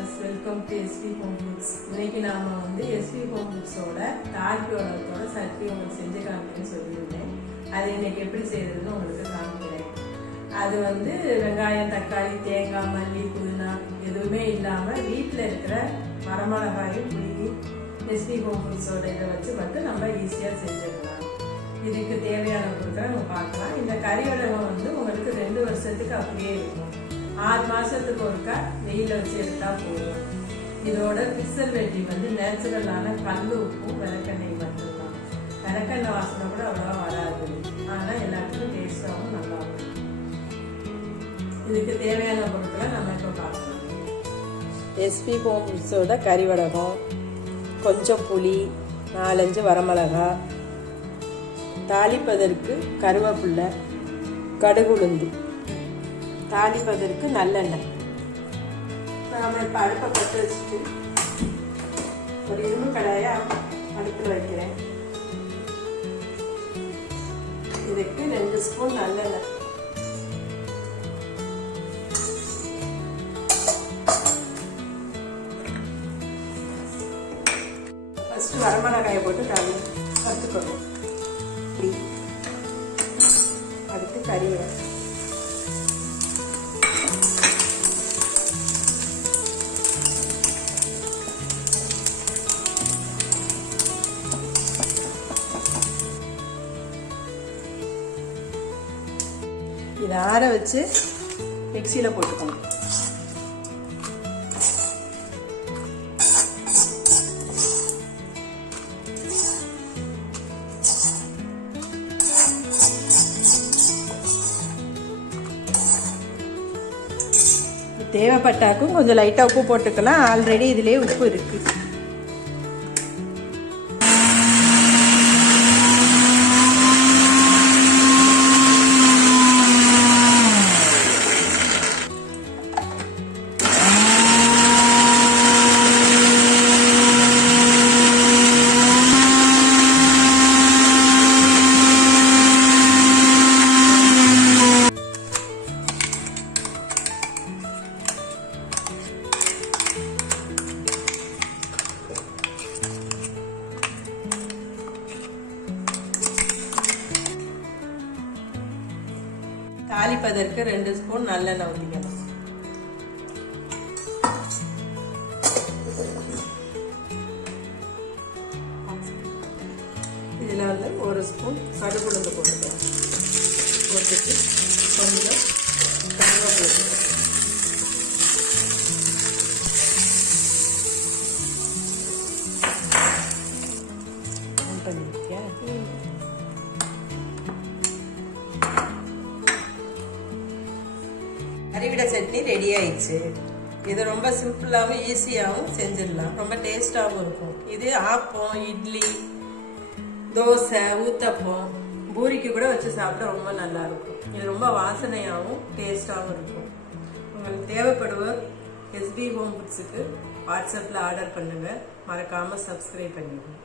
viewers, welcome to SV Home Foods. இன்னைக்கு நாம வந்து SV Home Foods ஓட தாளிப்பு வடகத்தோட சட்னி உங்களுக்கு செஞ்சு காமிக்கிறேன்னு சொல்லியிருந்தேன். அது இன்னைக்கு எப்படி செய்யறதுன்னு உங்களுக்கு காமிக்கிறேன். அது வந்து வெங்காயம், தக்காளி, தேங்காய், மல்லி, புதினா எதுவுமே இல்லாம வீட்டில் இருக்கிற மரமிளகாயும் புளி SV Home Foods ஓட இதை வச்சு மட்டும் நம்ம ஈஸியாக செஞ்சிடலாம். இதுக்கு தேவையான பொருட்களை நம்ம பார்க்கலாம். இந்த கறி வடகம் வந்து உங்களுக்கு 2 வருஷத்துக்கு அப்படியே இருக்கும். 6 மாசத்துக்கு ஒருக்கா வெயில வச்சு எடுத்தா போதும். இதோட பிக்சர்வேட்டி வந்து நேச்சுரலான கல் உப்பும் விளக்கெண்ணெய் மட்டும்தான். விளக்கெண்ணெய் வாசனை கூட அவ்வளவா வராது, ஆனா எல்லாத்துக்கும் டேஸ்டாகவும் நல்லா இருக்கும். இதுக்கு தேவையான பொருட்களை நம்ம இப்போ பார்க்கலாம். SV Home Foods கறி வடகம், கொஞ்சம் புளி, 4-5 வரமிளகாய், தாளிப்பதற்கு கருவேப்பிலை, கடுகுளுந்து, தாளிப்பதற்கு நல்லெண்ணெய். நாம் இப்போ அடுப்பை பற்ற வச்சுட்டு ஒரு இரும்பு கடாயை அடுப்பில் வைக்கிறேன். இதுக்கு 2 ஸ்பூன் நல்லெண்ணெய், ஃபஸ்ட்டு வரமிளகாயை போட்டு வறுத்துக்கணும். அடுத்து கறிவேப்பிலை, இதை ஆற வச்சு மிக்சியில் போட்டுக்கணும். தேவைப்பட்டாக்கும் கொஞ்சம் லைட்டாக உப்பு போட்டுக்கலாம். ஆல்ரெடி இதுலேயே உப்பு இருக்கு. தாளிப்பதற்கு 2 ஸ்பூன் நல்லெண்ணெய் ஊற்றிக்கணும். இதில் வந்து 1 ஸ்பூன் கடுகுளுந்து போட்டுக்கலாம். போட்டுட்டு கொஞ்சம் கருவேப்பிலை, கறிவிட சட்னி ரெடி ஆயிடுச்சு. இது ரொம்ப சிம்பிளாகவும் ஈஸியாகவும் செஞ்சிடலாம். ரொம்ப டேஸ்டாகவும் இருக்கும். இது ஆப்பம், இட்லி, தோசை, ஊத்தப்பம், பூரிக்கு கூட வச்சு சாப்பிட ரொம்ப நல்லா இருக்கும். இது ரொம்ப வாசனையாகவும் டேஸ்டாகவும் இருக்கும். உங்களுக்கு தேவைப்படுவோர் SV Home Foodsக்கு வாட்ஸ்அப்பில் ஆர்டர் பண்ணுங்க. மறக்காமல் சப்ஸ்கிரைப் பண்ணிடுங்க.